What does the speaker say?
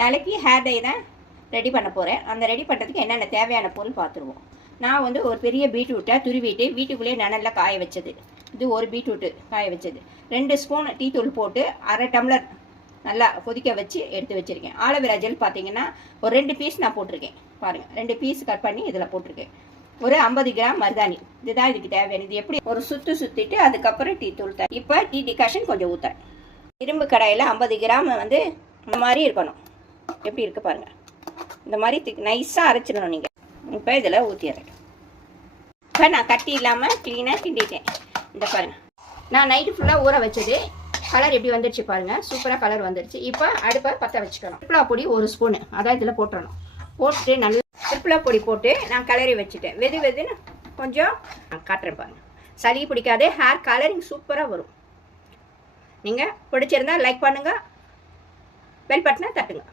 நாளைக்கு hair dye தான் ready பண்ண போகிறேன். அந்த ரெடி பண்ணுறதுக்கு என்னென்ன தேவையான பொருள் பார்த்துருவோம். நான் வந்து ஒரு பெரிய பீட்ரூட்டை துருவிட்டு வீட்டுக்குள்ளேயே நிழல்ல காய வச்சது. இது ஒரு பீட்ரூட்டு காய வச்சது. 2 ஸ்பூன் டீ தூள் போட்டு 1/2 டம்ளர் நல்லா கொதிக்க வச்சு எடுத்து வச்சுருக்கேன். ஆலோவேரா ஜெல் பார்த்தீங்கன்னா ஒரு 2 பீஸ் நான் போட்டிருக்கேன். பாருங்கள், 2 பீஸ் கட் பண்ணி இதில் போட்டிருக்கேன். ஒரு 50 கிராம் மருதாணி, இதுதான் இதுக்கு தேவையான. இது எப்படி ஒரு சுற்றிட்டு அதுக்கப்புறம் டீ தூள் தான். இப்போ டீ டிகாஷன் கொஞ்சம் ஊற்றுறேன். இரும்பு கடாயில் 50 கிராம் வந்து இந்த மாதிரி இருக்கணும். எப்படி இருக்குது பாருங்கள். இந்த மாதிரி நைஸாக அரைச்சிடணும் நீங்கள். இப்போ இதில் ஊற்றிடுறேன். இப்போ நான் கட்டி இல்லாமல் க்ளீனாக கிண்டிட்டேன். இந்த பாருங்கள், நான் நைட்டு ஃபுல்லாக ஊற வச்சது. கலர் எப்படி வந்துடுச்சு பாருங்கள், சூப்பராக கலர் வந்துடுச்சு. இப்போ அடுப்பை பற்ற வச்சுக்கணும். திரிப்புலா பொடி 1 ஸ்பூனு அதான் இதில் போட்டுறணும். போட்டு நல்லா திரிப்புலா பொடி போட்டு நான் கிளறி வச்சுட்டேன். வெதுன்னு கொஞ்சம் காட்டுறேன் பாருங்கள். சளி பிடிக்காது, ஹேர் கலரிங் சூப்பராக வரும். நீங்கள் பிடிச்சிருந்தா லைக் பண்ணுங்கள், பெல் பட்டனை தட்டுங்க.